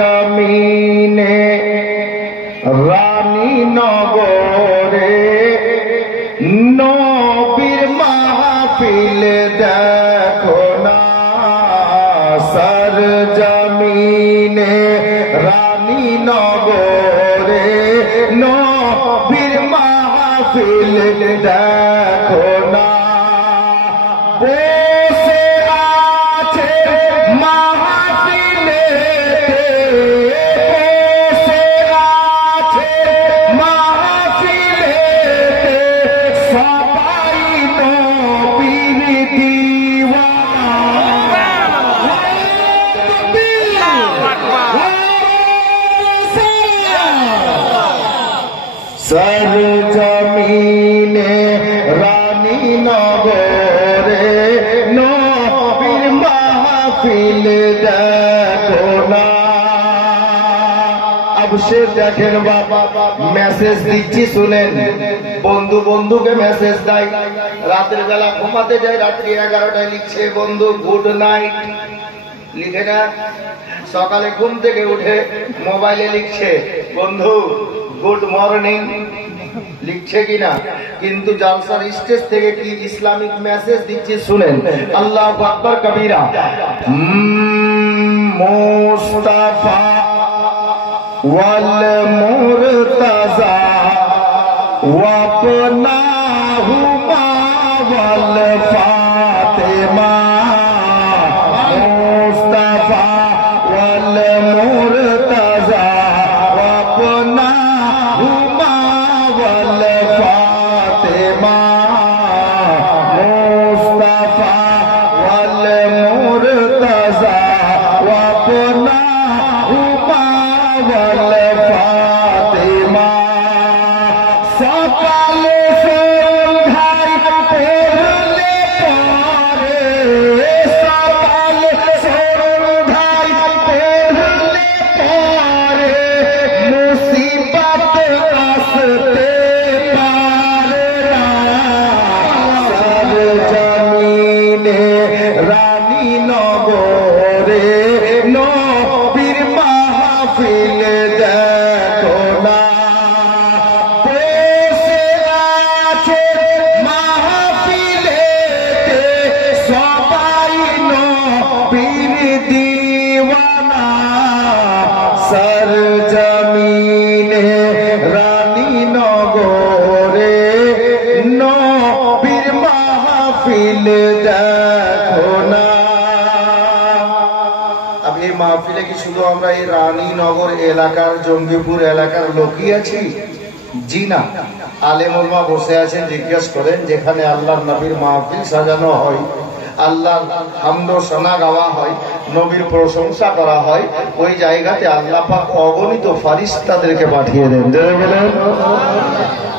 सरजमीने रानी नगरे नबीर महफिल देखो ना सरजमीने रानी नगरे नबीर महफिल देखो ना বসে আছে মাহফিলে বসে আছে মাহফিলে সবাই নবীর দিওয়ানা सरजमीने रानी नगरे नबीर महफिल देखो ना अब से देखें बाबा मैसेज दिच्छी सुनें बंधु बंधु के मैसेज दाई रातेर बेला घुमाते जाए रात्रि 11টায় लिखे बंधु गुड नाइट लिखे ना सकाले घुम থেকে उठे मोबाइले लिखे बंधु गुड मॉर्निंग लिखे कि ना किंतु जलसार स्टेज থেকে কি ইসলামিক মেসেজ দিচ্ছে শুনেন আল্লাহু আকবার কবীরা মুস্তাফা ওয়াল মুরতাজা ওয়াবনাহুমা ওয়াল ফাতেমা মুস্তাফা ওয়াল মুরতাজা ওয়াবনাহুমা ওয়াল ফাতেমা মুস্তাফা ওয়াল মুরতাজা ওয়াবনাহুমা ওয়াল ফাতেমা সকালে সন্ধ্যায় পড়লে পরে সকালে সন্ধ্যায় পড়লে পরে মুসিবত আসতে পারে না सरजमीने रानी नगरे नबीर महफिल देखो ना বসে আছে মাহফিলেতে সবাই নবীর দিওয়ানা सरजमीने रानी नगरे नबीर महफिल देखो ना अब এই মাহফিলে কি শুধু আমরা এই রানীনগর এলাকার জঙ্গিপুর এলাকার লোকই আছি জি না আলেম ওলামা বসে আছেন জিজ্ঞেস করেন যেখানে আল্লাহর নবীর মাহফিল সাজানো হয় আল্লাহর হামদ ও সানা গাওয়া হয় নবীর প্রশংসা করা হয় ওই জায়গাতে আল্লাহ পাক অগণিত ফেরেশতাদেরকে পাঠিয়ে দেন জোরে বলেন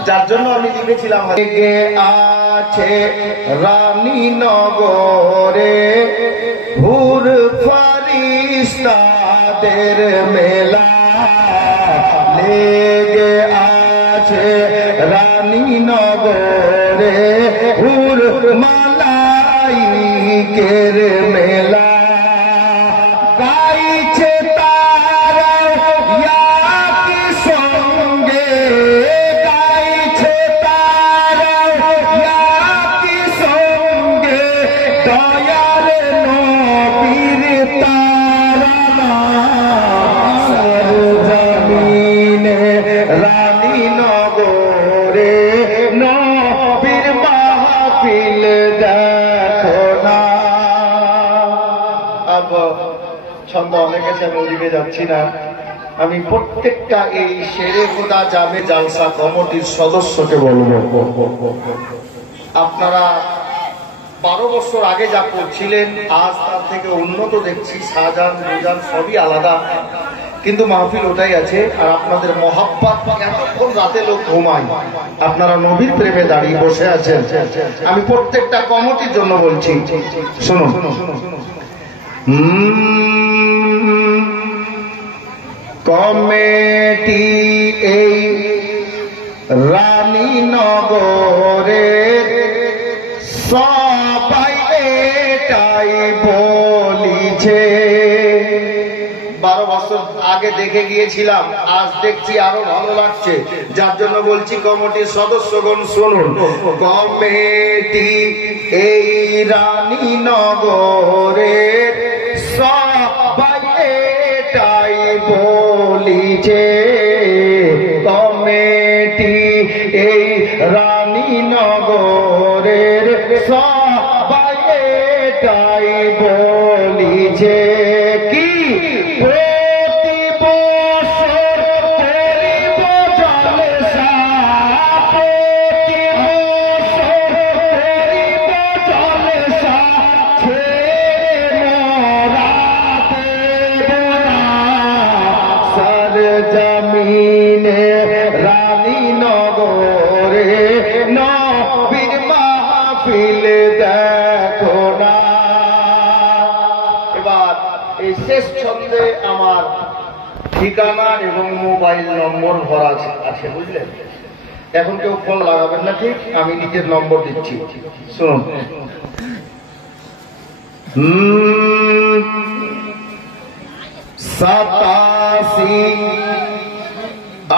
যার জন্য আমি লিখেছিলাম লেগে আছে রানীনগরে হুর ফেরেশতাদের মেলা লেগে আছে রানীনগরে হুর মালাইকের মেলা গাইছে তারা ইয়াকি সঙ্গে গাইছে তারা ইয়াকি সঙ্গে দয়ার নবীর তারানা सरजमीने रानीनगरे नबीर महफिल देखो ना अब ছন্দ অনেক আছে আমি ওদিকে যাচ্ছি না আমি প্রত্যেকটা এই শেরে খোদা জামে জালসা কমিটির সদস্যকে বলবো আপনারা 12 বছর আগে যা করছিলেন আজ তার থেকে উন্নত দেখছি সাজান বুজান সবই আলাদা কিন্তু মাহফিল ওটাই আছে আর আপনাদের মহব্বত এতক্ষণ রাতে লোক ঘুমায় আপনারা নবীর প্রেমে দাঁড়িয়ে বসে আছেন আমি প্রত্যেকটা কমিটির জন্য বলছি শুনুন কমিটি এই রানীনগরের সবাই এটাই বলিছে 12 বছর আগে দেখে গিয়েছিলাম, আজ দেখছি আরো ভালো লাগছে, যার জন্য বলছি কমিটির সদস্যগণ শুনুন। কমিটি এই রানীনগরের সবাই এটাই বলিছে, কমিটি এই রানীনগরের সবাই এটাই বলিছে কি প্রতি বছর করিব জলসা, প্রতি বছর করিব জলসা, ছেড়ে মোরা দেব না সরজমিনে রানীনগরে নবীর মাহফিল দেখো না। এবার এই শেষ ছন্দে আমার ঠিকানা এবং মোবাইল নম্বর ভরা আছে, বুঝলেন? এখন কেউ ফোন লাগাবেন না, ঠিক? আমি নিজের নম্বর দিচ্ছি, শুনুন। 87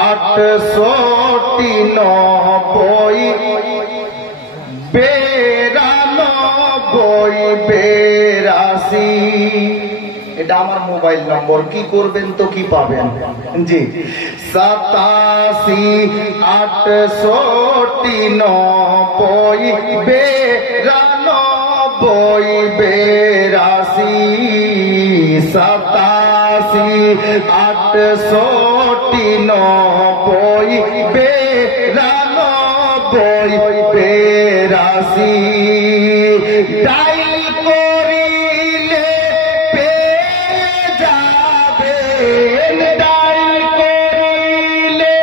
68 90 92 82। এটা আমার মোবাইল নম্বর। কি করবেন তো কি পাবেন? জি, 87 68 90 92 82। 87 68 90 92 82। ডাইল করিলে পেয়ে যাবেন, ডাইল করিলে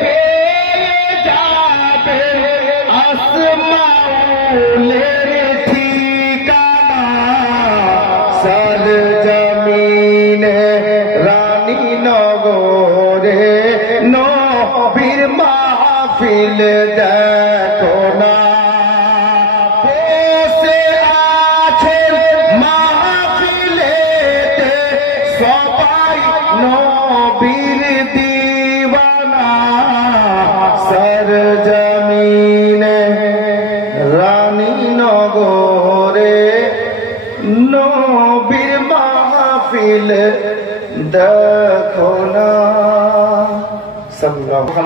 পেয়ে যাবেন আসমাউলের ঠিকানা সরজমিনে রানীনগরে নবীর মাহফিল দেখো না। বসে আছেন মাহফিলেতে সবাই নবীর দিওয়ানা সরজমিনে রানীনগরে নবীর মাহফিল দেখো না।